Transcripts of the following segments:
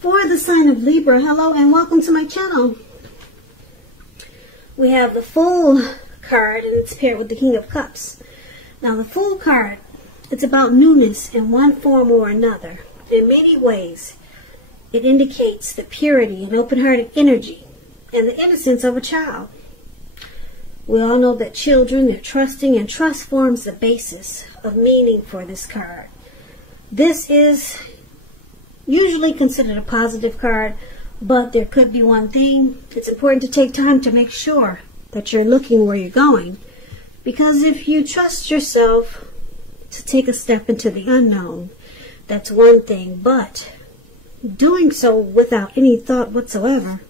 For the sign of Libra, hello and welcome to my channel. We have the Fool card and it's paired with the King of Cups. Now the Fool card, it's about newness in one form or another. In many ways, it indicates the purity and open-hearted energy and the innocence of a child. We all know that children are trusting, and trust forms the basis of meaning for this card. This is usually considered a positive card, but there could be one thing. It's important to take time to make sure that you're looking where you're going, because if you trust yourself to take a step into the unknown, that's one thing, but doing so without any thought whatsoever,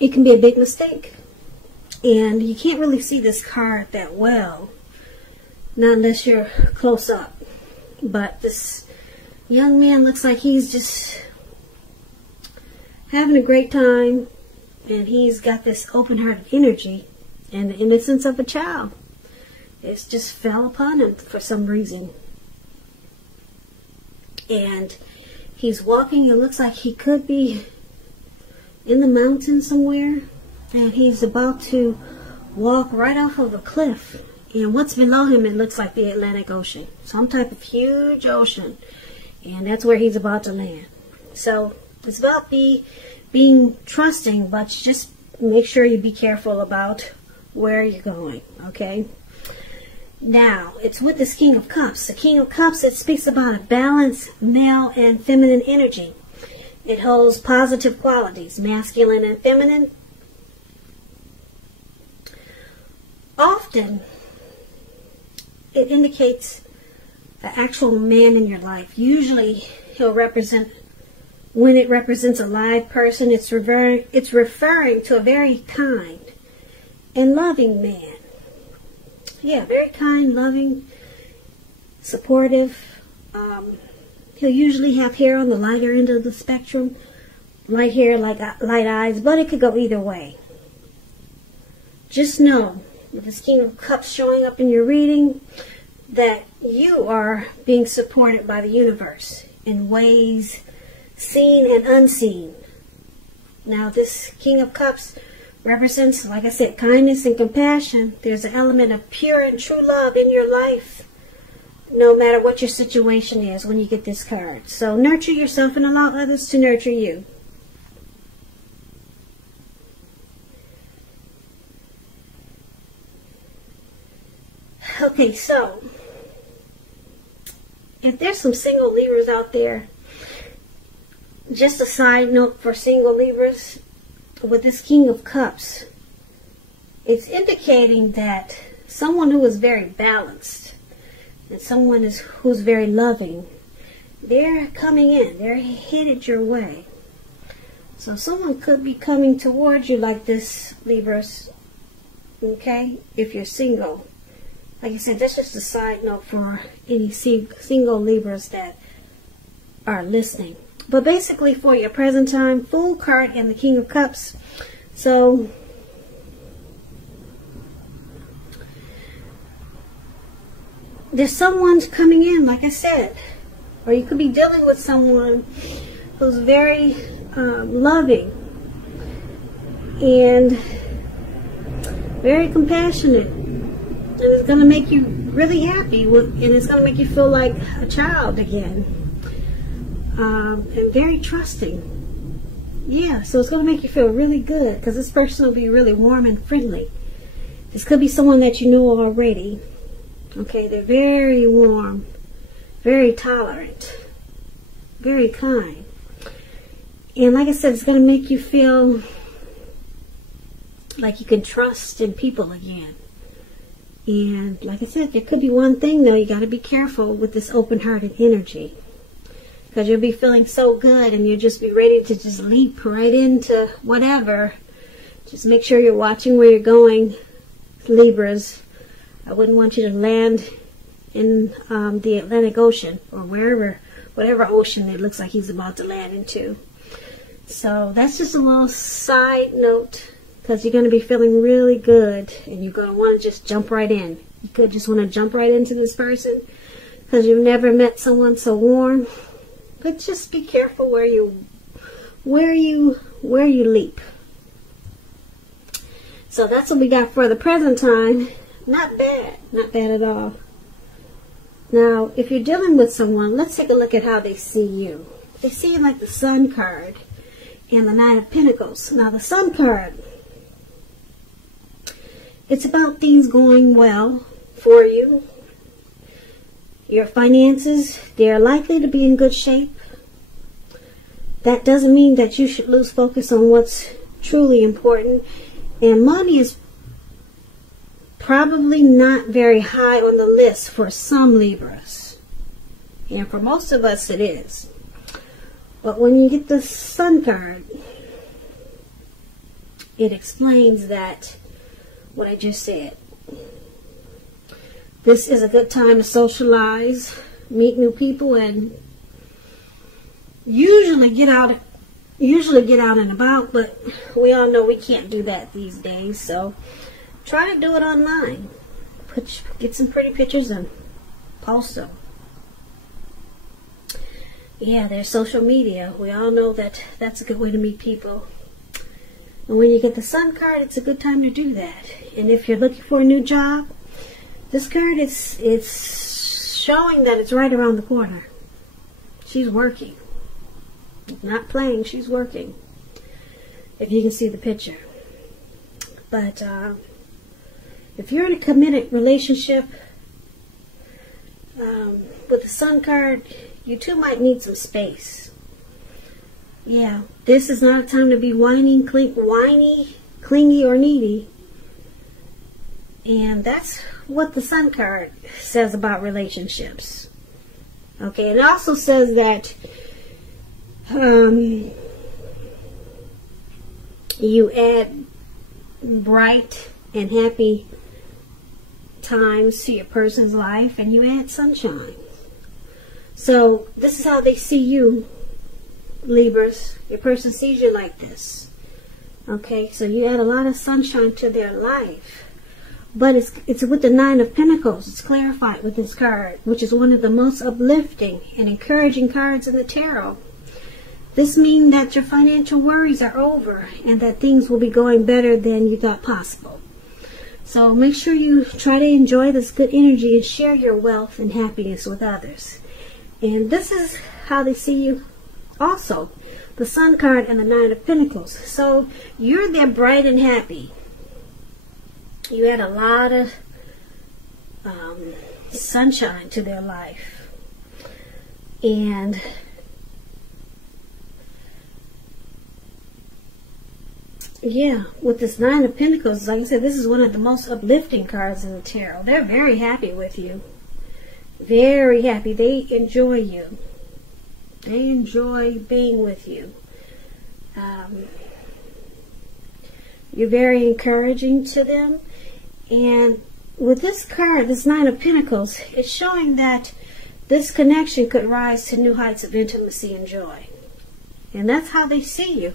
it can be a big mistake. And you can't really see this card that well, not unless you're close up. But this young man looks like he's just having a great time, and he's got this open-hearted energy and the innocence of a child. It's just fell upon him for some reason. And he's walking, it looks like he could be in the mountains somewhere, and he's about to walk right off of a cliff. And what's below him, it looks like the Atlantic Ocean. Some type of huge ocean. And that's where he's about to land. So it's about being trusting, but just make sure you be careful about where you're going, okay? Now, it's with this King of Cups. The King of Cups, it speaks about a balanced male and feminine energy. It holds positive qualities, masculine and feminine. Often, it indicates the actual man in your life. Usually, he'll represent, when it represents a live person, it's referring to a very kind and loving man. Yeah, very kind, loving, supportive. He'll usually have hair on the lighter end of the spectrum. Light hair, light eyes, but it could go either way. Just know, with this King of Cups showing up in your reading, that you are being supported by the universe in ways seen and unseen. Now, this King of Cups represents, like I said, kindness and compassion. There's an element of pure and true love in your life, no matter what your situation is when you get this card. So nurture yourself and allow others to nurture you. Okay, so if there's some single Libras out there, just a side note for single Libras, with this King of Cups, it's indicating that someone who is very balanced and someone who's very loving, they're coming in, they're headed your way. So someone could be coming towards you like this, Libras, okay, if you're single. Like I said, that's just a side note for any single Libras that are listening. But basically, for your present time, Fool card and the King of Cups. So, there's someone coming in, like I said. Or you could be dealing with someone who's very loving and very compassionate. And it's going to make you really happy. And it's going to make you feel like a child again. And very trusting. Yeah, so it's going to make you feel really good, because this person will be really warm and friendly. This could be someone that you know already. Okay, they're very warm, very tolerant, very kind. And like I said, it's going to make you feel like you can trust in people again. And like I said, there could be one thing though, you got to be careful with this open-hearted energy. Because you'll be feeling so good and you'll just be ready to just leap right into whatever. Just make sure you're watching where you're going, Libras. I wouldn't want you to land in the Atlantic Ocean or whatever ocean it looks like he's about to land into. So that's just a little side note, because you're going to be feeling really good and you're going to want to just jump right in. You could just want to jump right into this person because you've never met someone so warm, but just be careful where you leap. So that's what we got for the present time. Not bad at all. Now, if you're dealing with someone, let's take a look at how they see you. They see you like the Sun card and the Nine of Pentacles. Now, the Sun card, it's about things going well for you. Your finances, they're likely to be in good shape. That doesn't mean that you should lose focus on what's truly important. And money is probably not very high on the list for some Libras. And for most of us it is. But when you get the Sun card, it explains that, what I just said. This is a good time to socialize, meet new people, and usually get out and about, but we all know we can't do that these days, so try to do it online. Get some pretty pictures and post them. Yeah, there's social media. We all know that that's a good way to meet people. And when you get the Sun card, it's a good time to do that. And if you're looking for a new job, this card it's showing that it's right around the corner. She's working. Not playing, she's working. If you can see the picture. But if you're in a committed relationship with the Sun card, you two might need some space. Yeah, this is not a time to be whiny, clingy, or needy. And that's what the Sun card says about relationships. Okay, it also says that you add bright and happy times to your person's life, and you add sunshine. So this is how they see you, Libras. Your person sees you like this. Okay, so you add a lot of sunshine to their life. But it's with the Nine of Pentacles. It's clarified with this card, which is one of the most uplifting and encouraging cards in the tarot. This means that your financial worries are over and that things will be going better than you thought possible. So make sure you try to enjoy this good energy and share your wealth and happiness with others. And this is how they see you also. The Sun card and the Nine of Pentacles. So you're there bright and happy. You add a lot of sunshine to their life. And yeah, with this Nine of Pentacles, like I said, this is one of the most uplifting cards in the tarot. They're very happy with you. Very happy. They enjoy you. They enjoy being with you. You're very encouraging to them. And with this card, this Nine of Pentacles, it's showing that this connection could rise to new heights of intimacy and joy. And that's how they see you.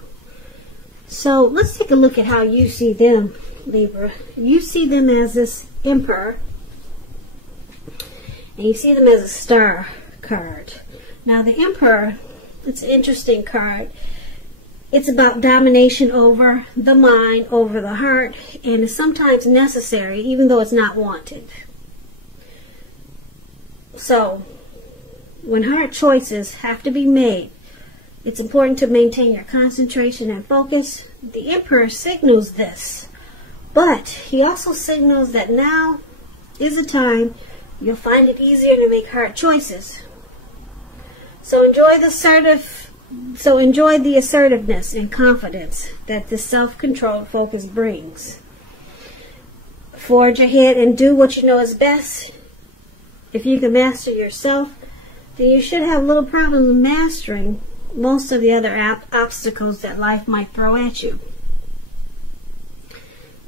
So let's take a look at how you see them, Libra. You see them as this Emperor. And you see them as a Star card. Now the Emperor, it's an interesting card. It's about domination over the mind, over the heart, and it's sometimes necessary, even though it's not wanted. So, when hard choices have to be made, it's important to maintain your concentration and focus. The Emperor signals this, but he also signals that now is a time you'll find it easier to make hard choices. So enjoy the assertiveness and confidence that the self-controlled focus brings. Forge ahead and do what you know is best. If you can master yourself, then you should have little problem mastering most of the other obstacles that life might throw at you.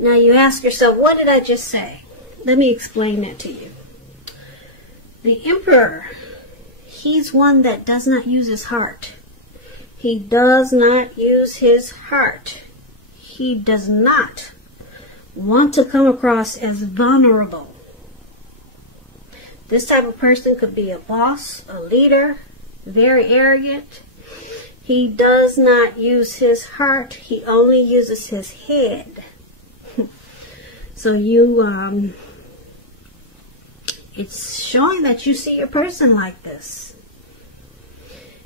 Now you ask yourself, what did I just say? Let me explain that to you. The Emperor, he's one that does not use his heart. He does not use his heart. He does not want to come across as vulnerable. This type of person could be a boss, a leader, very arrogant. He does not use his heart. He only uses his head. So you, it's showing that you see your person like this.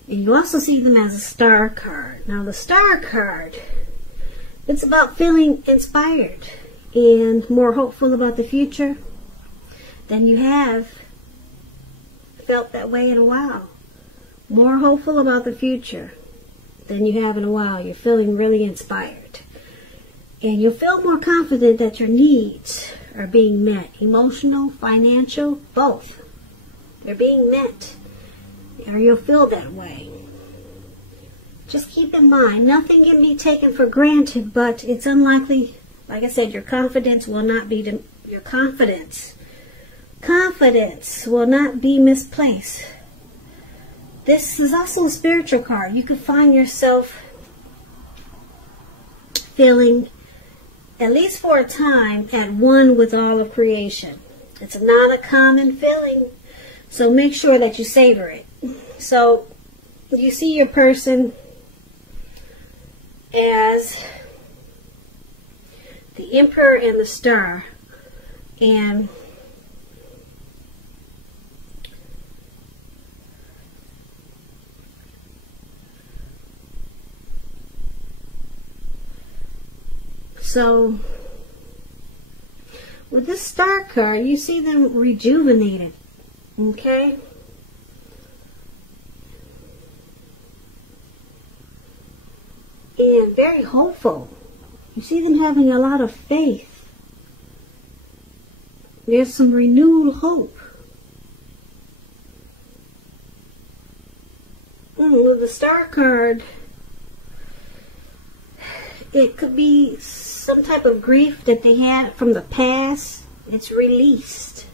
And you also see them as a star card. Now the star card, it's about feeling inspired and more hopeful about the future than you have felt that way in a while. More hopeful about the future than you have in a while. You're feeling really inspired. And you'll feel more confident that your needs are being met. Emotional, financial, both. They're being met. Or you'll feel that way. Just keep in mind, nothing can be taken for granted, but it's unlikely, like I said, your confidence will not be, your confidence will not be misplaced. This is also a spiritual card. You could find yourself feeling, at least for a time, at one with all of creation. It's not a common feeling, so make sure that you savor it. So you see your person as the Emperor and the Star, and so with this Star card, you see them rejuvenated, okay? And very hopeful. You see them having a lot of faith. There's some renewed hope. With the Star card, it could be some type of grief that they had from the past. It's released.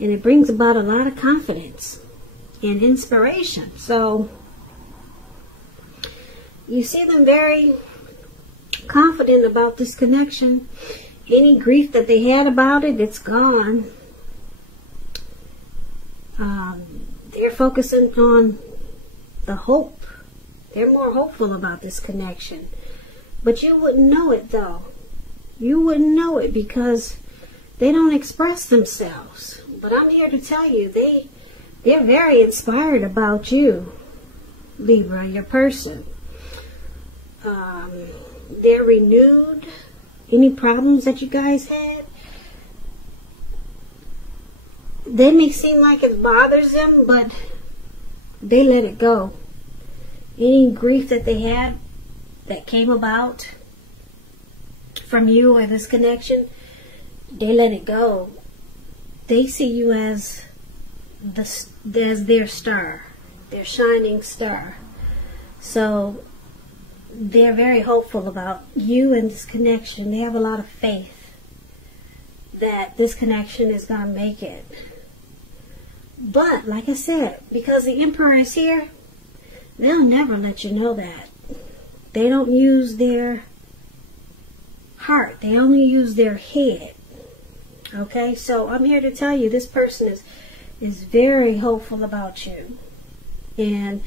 And it brings about a lot of confidence and inspiration. So you see them very confident about this connection. Any grief that they had about it, it's gone. They're focusing on the hope. They're more hopeful about this connection. But you wouldn't know it, though. You wouldn't know it because they don't express themselves. But I'm here to tell you, they're very inspired about you, Libra, your person. They're renewed. Any problems that you guys had, they may seem like it bothers them, but they let it go. Any grief that they had that came about from you or this connection, they let it go. They see you as their star, their shining star. So they're very hopeful about you and this connection. They have a lot of faith that this connection is going to make it. But, like I said, because the Emperor is here, they'll never let you know that. They don't use their heart. They only use their head. Okay? So I'm here to tell you, this person is very hopeful about you. And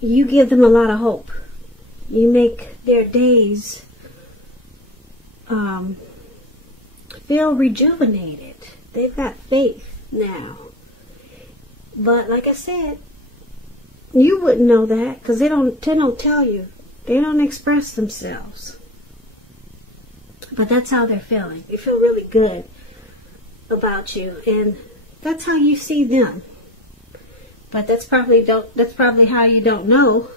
you give them a lot of hope. You make their days feel rejuvenated. They've got faith now. But like I said, you wouldn't know that because they don't tell you. They don't express themselves. But that's how they're feeling. They feel really good about you, and that's how you see them. But that's probably how you don't know.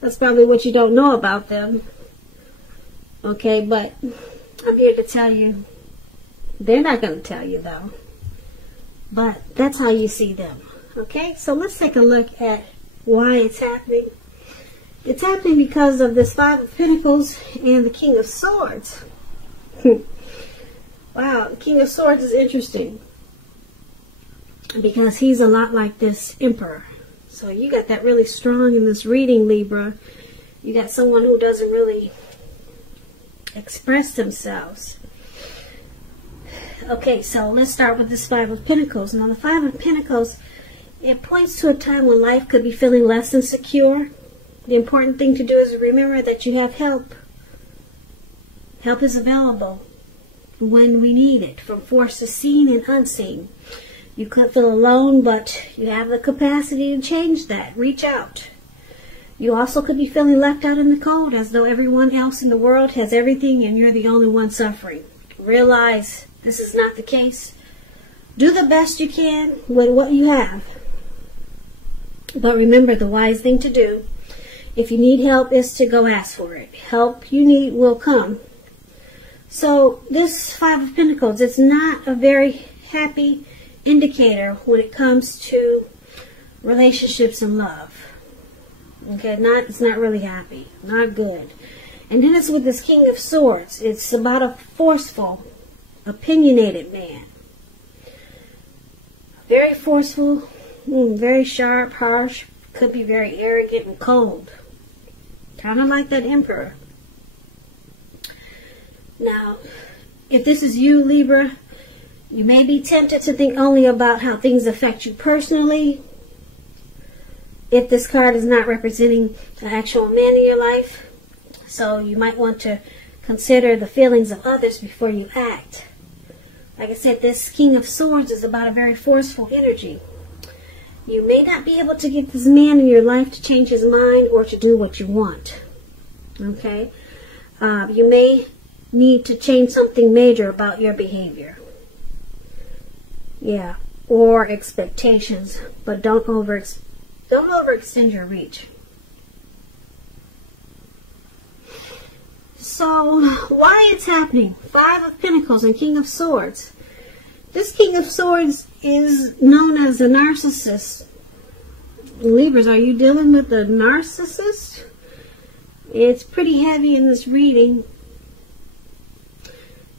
That's probably what you don't know about them. Okay, but I'm here to tell you, they're not going to tell you though. But that's how you see them. Okay, so let's take a look at why it's happening. It's happening because of this Five of Pentacles and the King of Swords. Wow, the King of Swords is interesting because he's a lot like this Emperor. So you got that really strong in this reading, Libra. You got someone who doesn't really express themselves. Okay, so let's start with this Five of Pentacles. Now the Five of Pentacles It points to a time when life could be feeling less than secure. The important thing to do is remember that you have help. Help is available when we need it, from forces seen and unseen. You could feel alone, but you have the capacity to change that. Reach out. You also could be feeling left out in the cold, as though everyone else in the world has everything and you're the only one suffering. Realize this is not the case. Do the best you can with what you have. But remember, the wise thing to do, if you need help, is to go ask for it. Help you need will come. So this Five of Pentacles, it's not a very happy indicator when it comes to relationships and love. Okay, it's not really happy, not good. And then it's with this King of Swords. It's about a forceful, opinionated man. Very forceful, very sharp, harsh, could be very arrogant and cold. Kind of like that Emperor. Now, if this is you, Libra, you may be tempted to think only about how things affect you personally. If this card is not representing the actual man in your life, so you might want to consider the feelings of others before you act. Like I said, this King of Swords is about a very forceful energy. You may not be able to get this man in your life to change his mind or to do what you want. Okay? You may need to change something major about your behavior. Yeah. Or expectations. But don't overextend your reach. So, why it's happening? Five of Pentacles and King of Swords. This King of Swords is known as a narcissist. Libras, are you dealing with a narcissist? It's pretty heavy in this reading.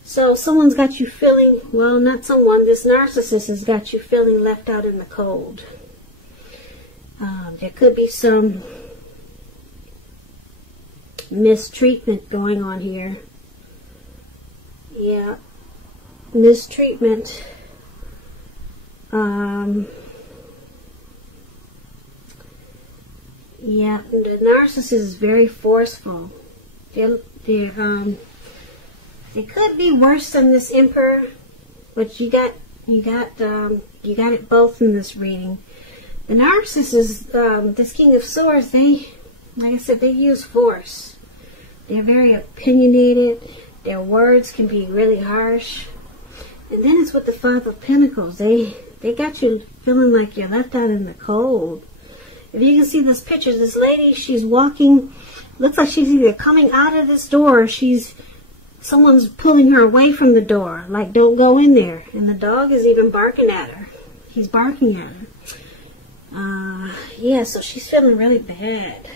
So, someone's got you feeling, well, not someone, this narcissist has got you feeling left out in the cold. There could be some mistreatment going on here. Yeah, mistreatment. Yeah, the narcissist is very forceful. They could be worse than this Emperor, but you got it both in this reading. The narcissist is this King of Swords. Like I said, they use force. They're very opinionated. Their words can be really harsh. And then it's with the Five of Pentacles. They got you feeling like you're left out in the cold. If you can see this picture, this lady, she's walking. Looks like she's either coming out of this door or someone's pulling her away from the door. Like, don't go in there. And the dog is even barking at her. He's barking at her. Yeah, so she's feeling really bad.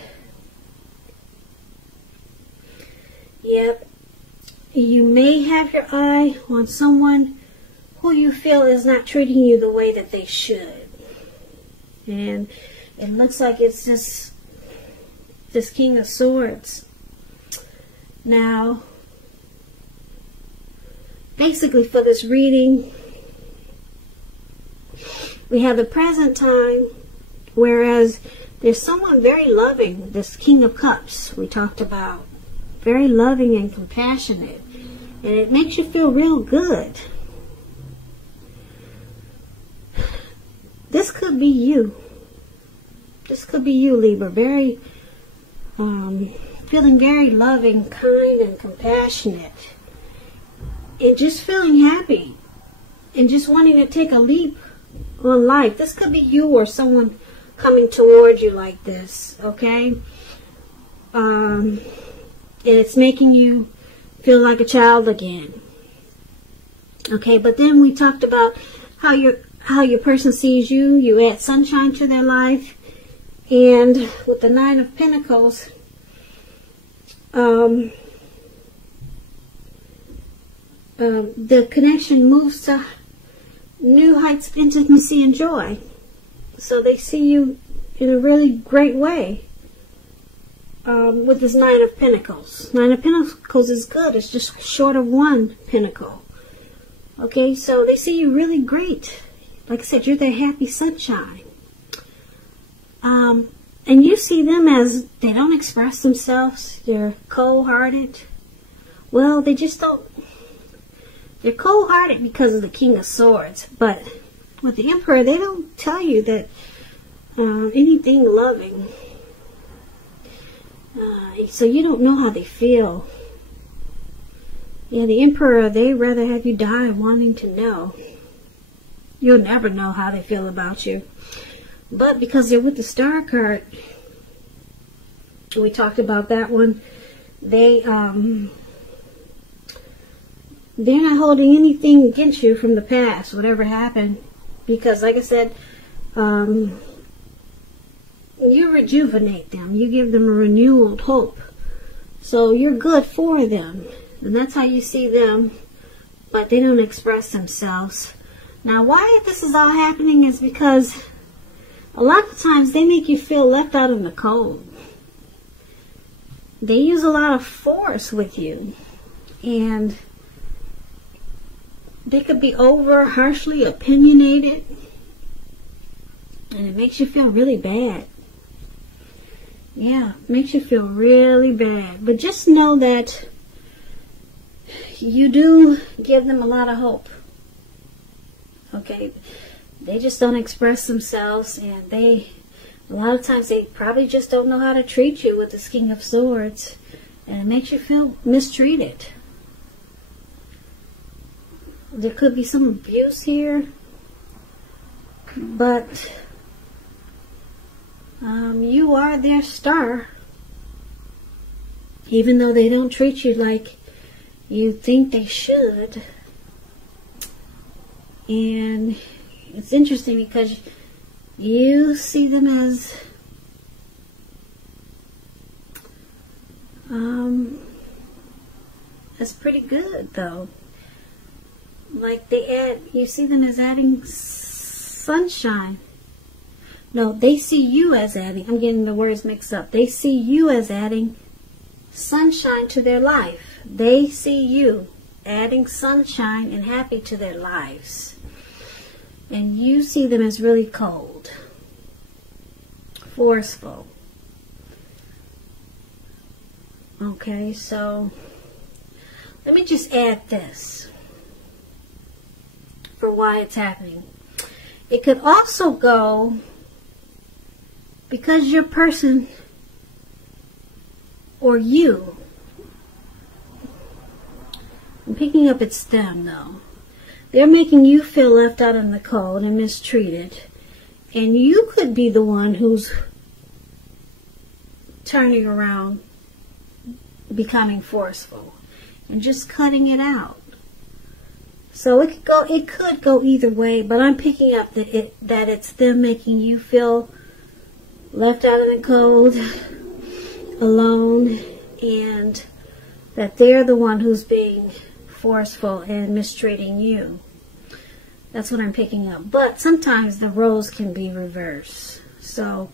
Yep. You may have your eye on someone who you feel is not treating you the way that they should. And it looks like it's this King of Swords. Now, basically for this reading, we have the present time, whereas there's someone very loving, this King of Cups we talked about. Very loving and compassionate. And it makes you feel real good. This could be you. This could be you, Libra. Very, feeling very loving, kind, and compassionate. And just feeling happy. And just wanting to take a leap on life. This could be you or someone coming towards you like this. Okay? And it's making you feel like a child again. Okay, but then we talked about how your person sees you. You add sunshine to their life. And with the Nine of Pentacles, the connection moves to new heights of intimacy and joy. So they see you in a really great way. With this Nine of Pentacles. Nine of Pentacles is good. It's just short of one pentacle. Okay, so they see you really great. Like I said, you're their happy sunshine. And you see them as they don't express themselves. They're cold-hearted. Well, they just don't. They're cold-hearted because of the King of Swords. But with the Emperor, they don't tell you that anything loving. So you don't know how they feel. Yeah, the Emperor, they'd rather have you die wanting to know. You'll never know how they feel about you. But because they're with the Star card, we talked about that one, they're not holding anything against you from the past, whatever happened. Because, like I said, you rejuvenate them. You give them a renewed hope. So you're good for them. And that's how you see them. But they don't express themselves. Now, why this is all happening is because a lot of times they make you feel left out in the cold. They use a lot of force with you. And they could be over harshly opinionated. And it makes you feel really bad. Yeah, it makes you feel really bad. But just know that you do give them a lot of hope. Okay? They just don't express themselves, and a lot of times they probably just don't know how to treat you with this King of Swords, and it makes you feel mistreated. There could be some abuse here, but you are their star, even though they don't treat you like you think they should. And it's interesting because you see them as that's pretty good, though. Like you see them as adding sunshine. No, they see you as adding, I'm getting the words mixed up. They see you as adding sunshine to their life. They see you adding sunshine and happy to their lives. And you see them as really cold, forceful. Okay, so let me just add this for why it's happening. It could also go because your person or you, I'm picking up it's them though. They're making you feel left out in the cold and mistreated. And you could be the one who's turning around, becoming forceful, and just cutting it out. So it could go either way, but I'm picking up that it's them making you feel left out in the cold, alone, and that they're the one who's being forceful and mistreating you. That's what I'm picking up. But sometimes the roles can be reversed. So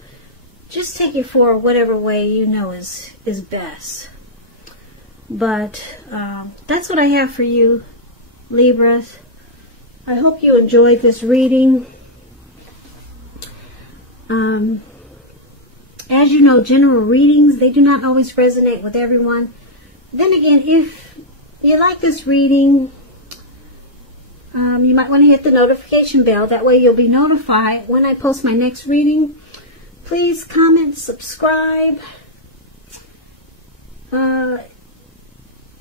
just take it for whatever way you know is best. But that's what I have for you, Libras. I hope you enjoyed this reading. As you know, general readings, they do not always resonate with everyone. Then again, if you like this reading, you might want to hit the notification bell. That way you'll be notified when I post my next reading. Please comment, subscribe. Like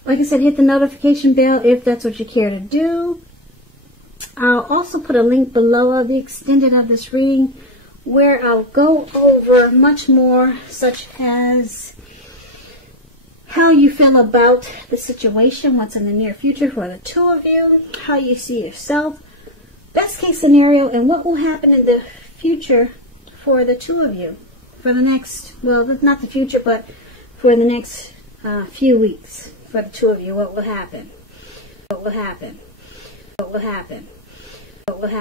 I said, hit the notification bell if that's what you care to do. I'll also put a link below of the extended of this reading where I'll go over much more, such as how you feel about the situation, what's in the near future for the two of you, how you see yourself, best case scenario, and what will happen in the future for the two of you for the next, well, not the future, but for the next few weeks for the two of you. What will happen? What will happen? What will happen? What will happen?